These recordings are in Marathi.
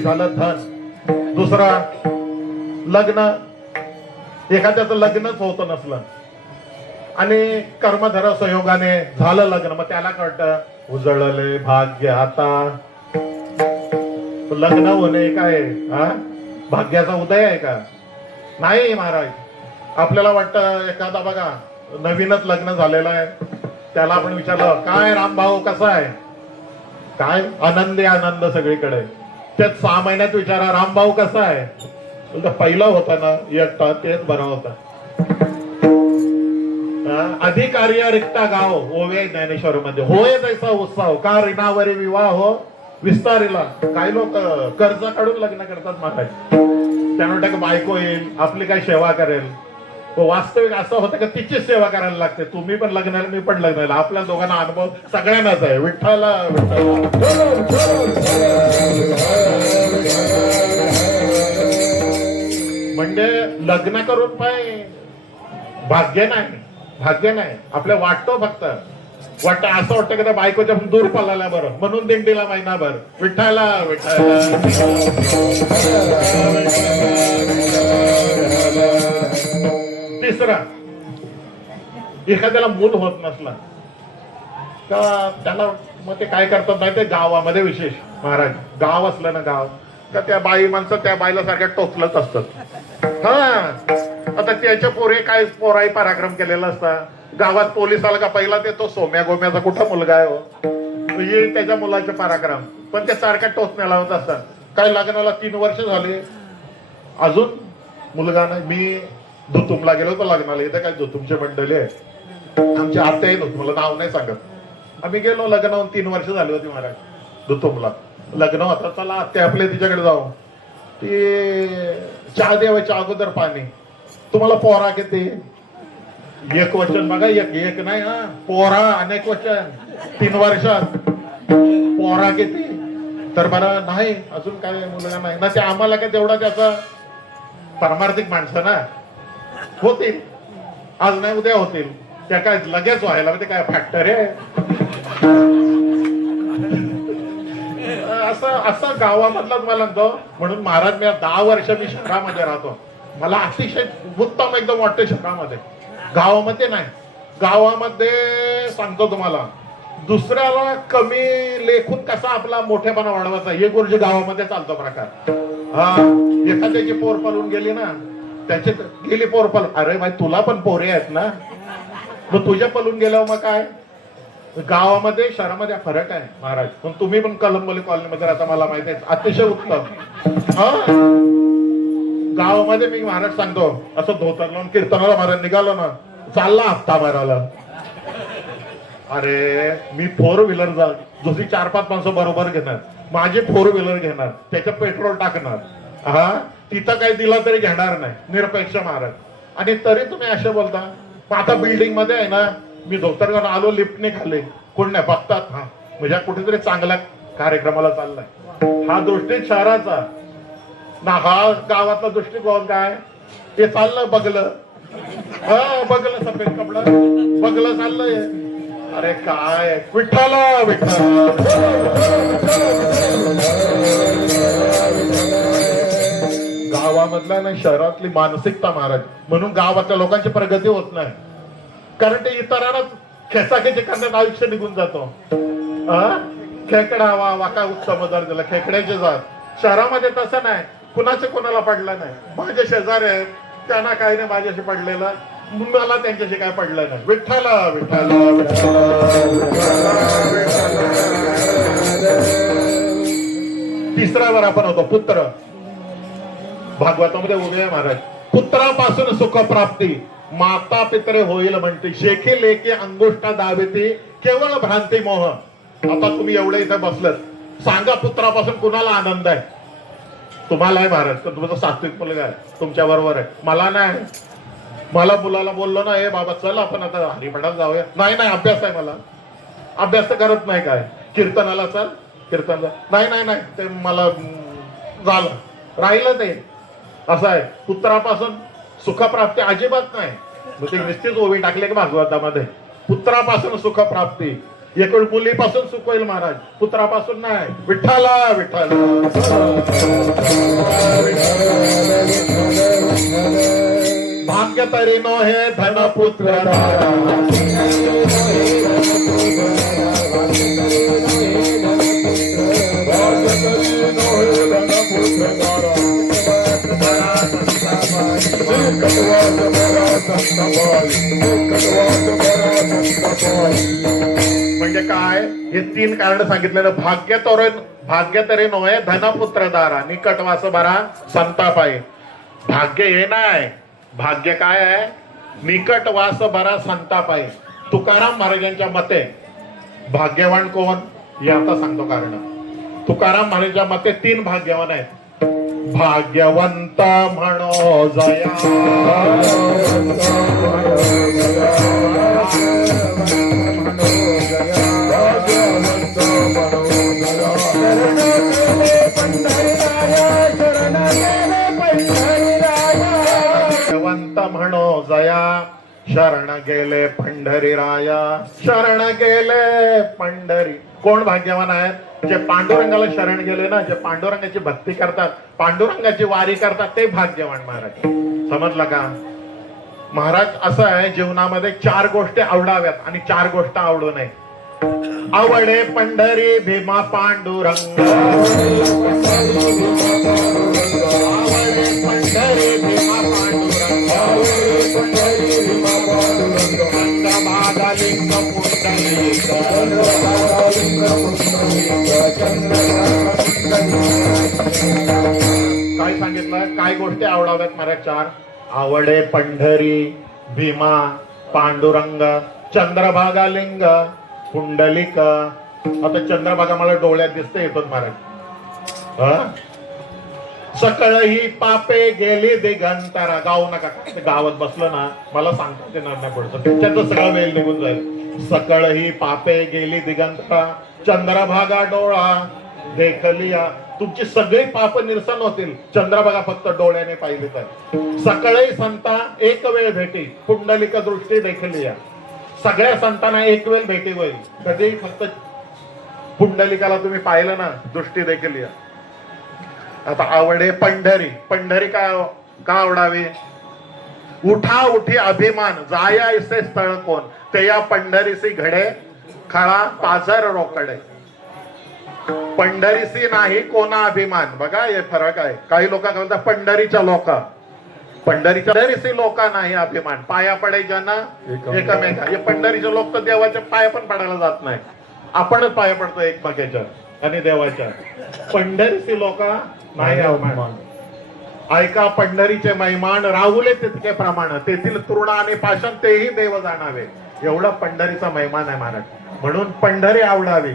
एक झालं धन, दुसरा लग्न, एखाद्याचं लग्नच होत नसलं आणि कर्मधर संयोगाने झालं लग्न, मग त्याला कळतं उजळले भाग्य आता. लग्न होणे काय हा भाग्याचा उदय आहे का? नाही महाराज. आपल्याला वाटतं एखादा बघा नवीनच लग्न झालेलं आहे, त्याला आपण विचारलं काय राम भाऊ कसा आहे, काय आनंदी आनंद सगळीकडे. त्यात 6 महिन्यात विचारा राम भाऊ कसा आहे, पहिला होता ना एकटा तेच बरा होता. अधिकार्य रिक्ता गाव ओवे ज्ञानेश्वर मध्ये होय तैसा उत्साह का रिनावरी विवाह हो विस्तारीला. काही लोक कर्ज काढून लग्न करतात महाराज. त्यामुळे का बायको येईल आपली काय सेवा करेल. वास्तविक असं होतं का तिचीच सेवा करायला लागते. तुम्ही पण लग्नाला मी पण लग्नाला, आपल्या दोघांना अनुभव सगळ्यांनाच आहे. विठ्ठला म्हणजे लग्न करून पाय भाग्य नाही, भाग्य नाही. आपल्या वाटतो फक्त वाटतं असं वाटतं की त्या बायकोच्या दूर पळाल्या बरं म्हणून दिंडीला महिनाभर विठ्ठला विठ्ठला. तिसरा एखाद्याला मूल होत नसला का त्याला मग ते काय करतात नाही ते गावामध्ये विशेष महाराज गाव असलं ना गाव का त्या बाई माणसं त्या बाईला सारख्या टोचलत असतात. हा आता त्याच्या पोरे काय पोराई पराक्रम केलेला असता. गावात पोलीस आला का पहिला ते तो सोम्या गोम्याचा कुठं मुलगा आहे हो येईल त्याच्या मुलाचे पराक्रम. पण ते सारख्या टोचण्याला होत असतात. काय लग्नाला 3 वर्ष झाले अजून मुलगा नाही. मी धुतुमला गेलो होतो लग्नाला. इथं काय धुतुमचे मंडळी आहे आमची आत्या येत होती, मला नाव नाही सांगत. आम्ही गेलो लग्नाहून 3 वर्ष झाली होती महाराज. धुतुमला लग्न होतं. चला आत्या आपले तिच्याकडे जाऊ. ती चहा देवायच्या अगोदर पाणी. तुम्हाला पोरा किती? एक वचन बघा, एक नाही हा पोरा अनेक वचन. 3 वर्षात पोरा किती? तर बरं नाही अजून काय मुलगा नाही ना. ते आम्हाला काय तेवढा त्याचा पारमार्थिक माणसं ना होतील. आज नाही उद्या होतील. त्या काय लगेच व्हायला ते काय फॅक्टर आहे. असं गावामधला तुम्हाला म्हणतो. म्हणून महाराज मी 10 वर्ष मी शहरामध्ये राहतो. मला अतिशय उत्तम एकदम वाटतं शहरामध्ये. गावामध्ये नाही. गावामध्ये सांगतो तुम्हाला दुसऱ्याला कमी लेखून कसा आपला मोठेपणा वाढवायचा हे गुरुजी गावामध्ये चालतो प्रकार. हा एखाद्याची पोर पळून गेली ना त्याची गेली पोर पळून. अरे भाई तुला पण पोरे आहेत ना मग तुझ्या पळून गेल्यावर मग काय. गावामध्ये शहरामध्ये फरक आहे महाराज. पण तुम्ही पण कलंबोली कॉलनीमध्ये आता मला माहिती आहे अतिशय उत्तम. हा गावामध्ये मी महाराज सांगतो असं धोतर लावून कीर्तनाला महाराज निघालो ना चालला हप्ता भरायला. अरे मी 4 व्हीलर जा दुसरी 4-5 माणसं बरोबर घेणार. माझी 4 व्हीलर घेणार त्याच्यात पेट्रोल टाकणार. हा तिथं काही दिला तरी घेणार नाही निरपेक्ष महाराज. आणि तरी तुम्ही असे बोलता. आता बिल्डिंग मध्ये आहे ना मी धोतर घालून आलो लिफ्टने खाल्ले कोण नाही बघतात. हा म्हणजे कुठेतरी चांगल्या कार्यक्रमाला चाललाय. हा दृष्टी शहराचा ना हा गावातला दृष्टिकोन काय. ते चाललं बघलं. हा बघलं सफेद कपडा बघलं चाललंय. अरे काय विठ्ठला विठ्ठला. गावामधला नाही शहरातली मानसिकता महाराज. म्हणून गावातल्या लोकांची प्रगती होत नाही. कारण ते इतरांना खेचाखेची करण्यात आयुष्य निघून जातो. खेकडा वा वाका उत्तम दर दिला खेकड्याचे जात. शहरामध्ये तसं नाही. कुणाचे कोणाला पडलं नाही. माझे शेजारी आहेत त्यांना काही नाही माझ्याशी पडलेलं मला त्यांच्याशी काय पडलं नाही. विठ्ठला विठ्ठला तिसऱ्यावर आपण होतो पुत्र. भागवतामध्ये उभे आहे महाराज. पुत्रापासून सुख प्राप्ती माता पित्रे होईल म्हणते. शेखी लेखी अंगुष्ठा दावेती केवळ भ्रांती मोह. आता तुम्ही एवढे इथे बसलेत सांगा पुत्रापासून कुणाला आनंद आहे? तुम्हाला आहे महाराज. तर तुमचा सात्विक मुलगा आहे तुमच्या बरोबर आहे. मला नाही. मला मुलाला बोललो ना हे बाबा चल आपण आता हरिपाठाला जाऊया. नाही नाही अभ्यास आहे मला. अभ्यास तर करत नाही काय. कीर्तनाला चल कीर्तनाला नाही नाही नाही ते मला झालं राहिलं ते. असं आहे पुत्रापासून सुखप्राप्ती अजिबात नाही. मग ते निश्चित ओवी टाकले की भागवतामध्ये पुत्रापासून सुखप्राप्ती एकूण मुलीपासून सुख होईल महाराज, पुत्रापासून नाही. विठ्ठला विठ्ठला भाग्य तरी नो हे धन पुत्र म्हणजे काय, हे 3 कारण सांगितलेलं. भाग्य तरी नव्हे धनपुत्र दारा, निकटवास बरा संतापाई. भाग्य हे नाही, भाग्य काय आहे, निकटवास बरा संतापाई. तुकाराम महाराजांच्या मते भाग्यवान कोण हे आता सांगतो कारण. तुकाराम महाराजांच्या मते 3 भाग्यवान आहेत. भाग्यवंत म्हणो जया, भाग्यवंत म्हणो जया, शरण गेले पंढरी राया. शरण गेले पंढरी. कोण भाग्यवान आहेत? जे पांडुरंगाला शरण गेले ना, जे पांडुरंगाची भक्ती करतात, पांडुरंगाची वारी करतात, ते भाग्यवान महाराज. समजलं का महाराज? असं आहे, जीवनामध्ये 4 गोष्टी आवडाव्यात आणि 4 गोष्ट आवडू नये. आवडे पंढरी भीमा पांडुरंग, आवडे पंढरी भीमा पांडुरंग, भागालिंग पुंडलिक. काय सांगितलं? काय गोष्टी आवडाव्यात महाराज? 4. आवडे पंढरी भीमा पांडुरंग, चंद्रभागा लिंग पुंडलिक. आता चंद्रभागा मला डोळ्यात दिसते येतो महाराज. सकळ ही पापे गेली दिगंतरा. गाऊ नका, गावात बसलं ना मला सांगता येणार नाही पुढचं, त्याच्यात सगळं वेळ निघून जाईल. सकळ ही पापे गेली दिगंतरा, चंद्रभागा डोळा देखलिया. तुमची सगळी पाप निरसन होतील, चंद्रभागा फक्त डोळ्याने पाहिली तर. सकळही संता एक वेळ भेटी, पुंडलिक दृष्टी देखलिया. सगळ्या संतांना एक वेळ भेटी होईल. कधी? फक्त पुंडलिकाला तुम्ही पाहिलं ना, दृष्टी देखलिया. आता आवडे पंढरी. पंढरी का आवडावी? उठा उठी अभिमान, जाया इसे स्थळ कोण, ते या पंढरीसी घडे खळा पाझर रोकडे. पंढरीसी नाही कोणा अभिमान. बघा हे फरक आहे. काही लोक म्हणतात पंढरीच्या लोक, पंढरीची लोक नाही अभिमान. पाया पडायच्या ना एकमेका. हे पंढरीचे लोक तर देवाच्या पाया पण पडायला जात नाही, आपणच पाया पडतो एकमेकाच्या आणि देवाच्या. पंढरीची लोक नाही अभिमान. ऐका पंढरीचे मैमान, राहुले तितके प्रमाण, तेथील तृण आणि पाषाण तेही देव जाणावे. एवढा पंढरीचा मैमान आहे महाराज. म्हणून पंढरी आवडावी,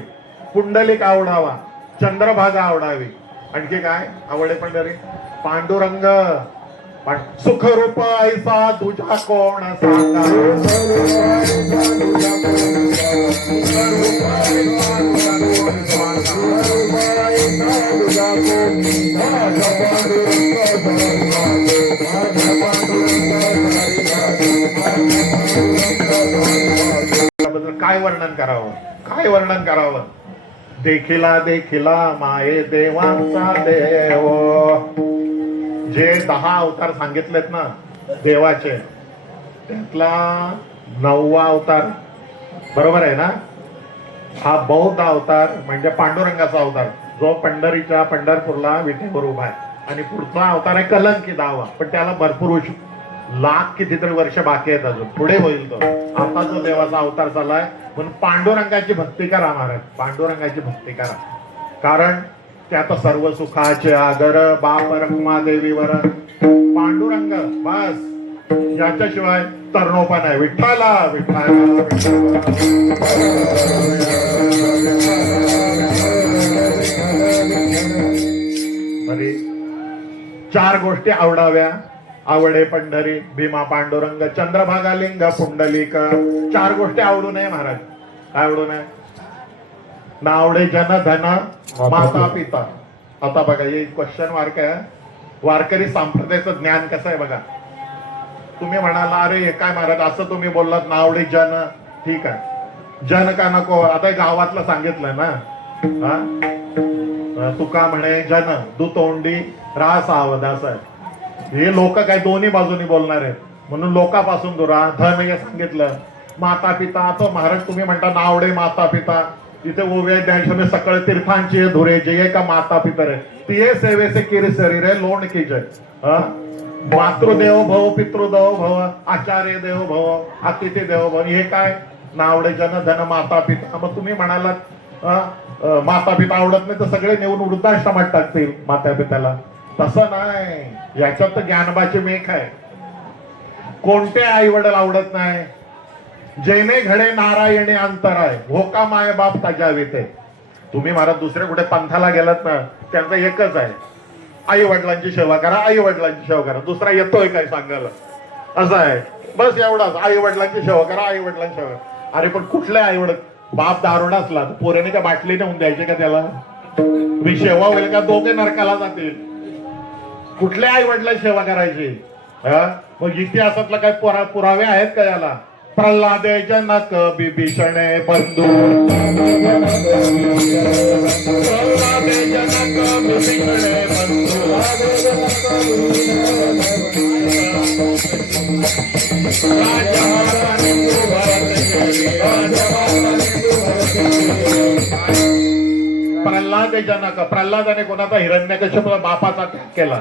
पुंडलिक आवडावा, चंद्रभागा आवडावी. आणखी काय आवडे पंढरी? पांडुरंग. सुखरूप ऐसा तुझा कोण सांगा, काय वर्णन करावं, काय वर्णन करावं? देखिला देखिला माये देवांचा देव. जे 10 अवतार सांगितलेत ना देवाचे, त्यातला 9वा अवतार बरोबर आहे ना? हा बौद्ध अवतार म्हणजे पांडुरंगाचा अवतार, जो पंढरीच्या पंढरपूरला विठेवर उभा आहे. आणि पुढचा अवतार आहे कलंकी 10वा, पण त्याला भरपूर लाख कितीतरी वर्ष बाकी आहेत, अजून पुढे होईल तो. आता जो देवाचा अवतार चाललाय, म्हणून पांडुरंगाची भक्ती करा महाराज, पांडुरंगाची भक्ती करा. कारण त्यात सर्व सुखाचे आगर बाप रखुमादेवीवर. पांडुरंग बस, याच्याशिवाय तरणोपा नाही. विठ्ठला विठ्ठला बरे 4 गोष्टी आवडाव्या. आवडे पंढरी भीमा पांडुरंग चंद्रभागा लिंग पुंडलिक. 4 गोष्टी आवडू नये महाराज. काय आवडू नये? ना आवडे जन धन माता पिता. आता बघा हे क्वेश्चन मार्क आहे. वारकरी संप्रदायाचं ज्ञान कसं आहे बघा. तुम्ही म्हणाला अरे हे काय महाराज असं तुम्ही बोललात, ना आवडे जन, ठीक आहे. जन का नको. आता गावातलं सांगितलं ना, हा तुका म्हणे जन दुतोंडी रास आवदास आहे. हे लोक काय दोन्ही बाजूनी बोलणार आहेत, म्हणून लोकापासून दुरा. धन हे सांगितलं. माता पिता, तो महाराज तुम्ही म्हणता नावडे माता पिता, इथे ओव्या द्यायचे सकळ तीर्थांची धुरे जे का माता पितर आहे तिये सेवेचे किर शरीर आहे लोण की जय. मातृदेव भव, पितृदेव भव, आचार्य देव भव, अतिथी देव भव. हे काय नावडे जन धन माता पिता. मग तुम्ही म्हणालात माता पिता आवडत नाही तर सगळे नेऊन वृद्धाश्रमात टाकतील माता पित्याला. तसं नाही, याच्यात तर ज्ञानबाची मेख आहे. कोणते आई वडील आवडत नाही? जेने घडे नारायणी अंतराय होका माय बाप तजाविते. तुम्ही महाराज दुसरे कुठे पंथाला गेलात ना, त्यांचं एकच आहे, आई वडिलांची सेवा करा, आई वडिलांची सेवा करा. दुसरा येतोय काय सांगायला? असं आहे बस, एवढाच. आई वडिलांची सेवा करा, आई वडिलांची सेवा. अरे पण कुठले आई वडील? बाप दारुडा असला तर पोऱ्याने का बाटली नेऊन द्यायचे का त्याला? मी सेवा होईल का? दोघे नरकाला जातील. कुठल्या आई वडिलांची सेवा करायची? मग इतिहासातला काय पुरावे आहेत का याला? प्रल्हादे जनक बिभीषणे बंधू, प्रल्हादे जनक बिभीषणे बंधू, प्रल्हादे जनक. प्रल्हादाने कोणाचा? हिरण्यकश्यप बापाचा त्याग केला.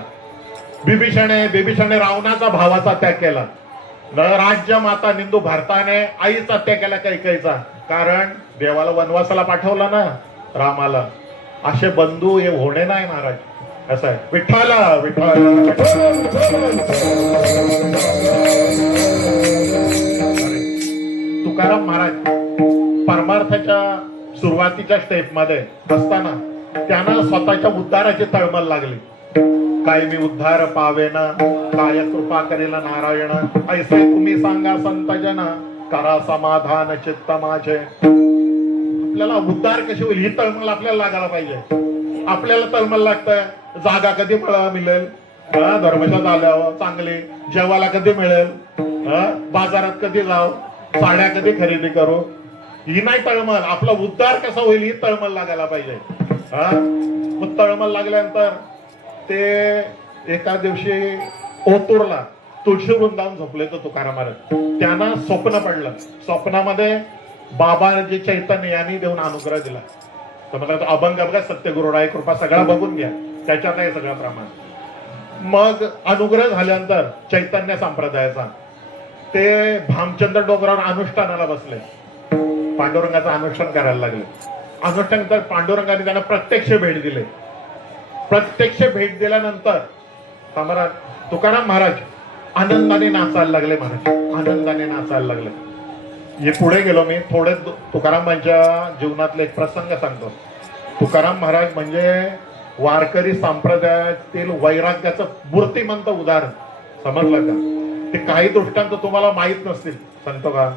बिभीषणे रावणाचा भावाचा त्याग केला. राज्य माता निंदू भारताने आईचा त्याग केला कैकेयीचा. कारण देवाला वनवासाला पाठवला ना रामाला. असे बंधू हे होणे नाही महाराज. असं आहे. विठ्ठल विठ्ठल. तुकाराम महाराज परमार्थाच्या सुरुवातीच्या स्टेप मध्ये असताना त्यांना स्वतःच्या उद्धाराची तळमळ लागली. काय मी उद्धार पावेना, काय कृपा करेल नारायण, ऐसे तुम्ही सांगा संत जन, करा समाधान चित्त माझे. आपल्याला उद्धार कशी होईल ही तळमळ आपल्याला लागायला पाहिजे. आपल्याला तळमळ लागतंय जागा कधी मिळेल, धर्मशाळा आल्यावर चांगली, जेवायला कधी मिळेल, बाजारात कधी जाऊ, साड्या कधी खरेदी करू, ही नाही तळमळ. आपला उद्धार कसा होईल ही तळमळ लागायला पाहिजे. मग तळमळ लागल्यानंतर ते एका दिवशी ओतूरला तुळशी वृंदावन झोपले तर तुकाराम महाराज. त्यांना स्वप्न पडलं. स्वप्नामध्ये बाबा जे चैतन्य यांनी देऊन अनुग्रह दिला. तर मला अभंग बघा, सत्यगुरुराय कृपा सगळा बघून घ्या, त्याच्यात आहे सगळं प्रमाण. मग अनुग्रह झाल्यानंतर चैतन्य संप्रदायाचा ते भामचंद्र डोंगरावर अनुष्ठानाला बसले. पांडुरंगाचं अनुष्ठान करायला लागले. अनुष्ठानानंतर पांडुरंगाने त्यांना प्रत्यक्ष भेट दिली. प्रत्यक्ष भेट दिल्यानंतर तुकाराम महाराज आनंदाने नाचायला लागले. महाराज आनंदाने नाचायला लागले. हे पुढे गेलो मी थोडे तुकारामांच्या जीवनातले एक प्रसंग सांगतो. तुकाराम महाराज म्हणजे वारकरी संप्रदायातील वैराग्याचं मूर्तिमंत उदाहरण. समजलं का? ते काही दृष्टांत तुम्हाला माहित नसतील. सांगतो का?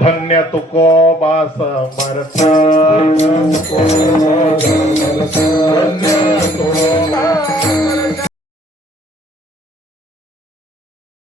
धन्य तुकोबा समर्थ, धन्य तुकोबा